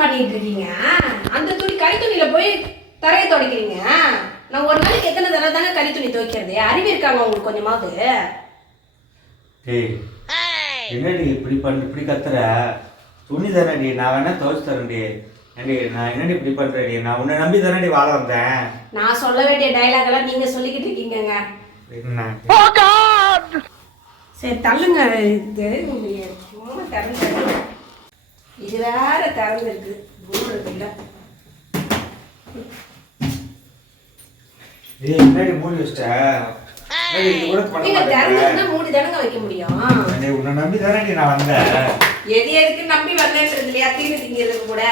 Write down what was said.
பண்ணிட்டு இருக்கீங்க அந்த துணி கறி துணியில போய் தரையை துடைக்கிறீங்க நான் ஒரு நாளைக்கு எத்தனை தடவை தாங்க கறி துணி துவைக்கிறது அறிவு இருக்காங்க உங்களுக்கு கொஞ்சமாவது டேய் என்னடி இப்படி பண்ண இப்படி கத்துற துணி தானடி நான் வேணா துவைச்சு தரேன்டி ஏண்டி நான் என்னடி இப்படி பண்றேடி நான் உன்னை நம்பி தானடி வாழ வந்தேன் நான் சொல்ல வேண்டிய டைலாக் எல்லாம் நீங்க சொல்லிக்கிட்டு இருக்கீங்கங்க என்ன சரி தள்ளுங்க இது சும்மா திறந்து இது வேற திறந்துருக்கு ஊர் இருக்குல்ல நீங்க வைக்க முடியும். உன்னை நம்பி தானே நான் வந்தேன். எது எதுக்கு நம்பி வந்தேன்றது இல்லையா? தீனி திங்கிறது கூட.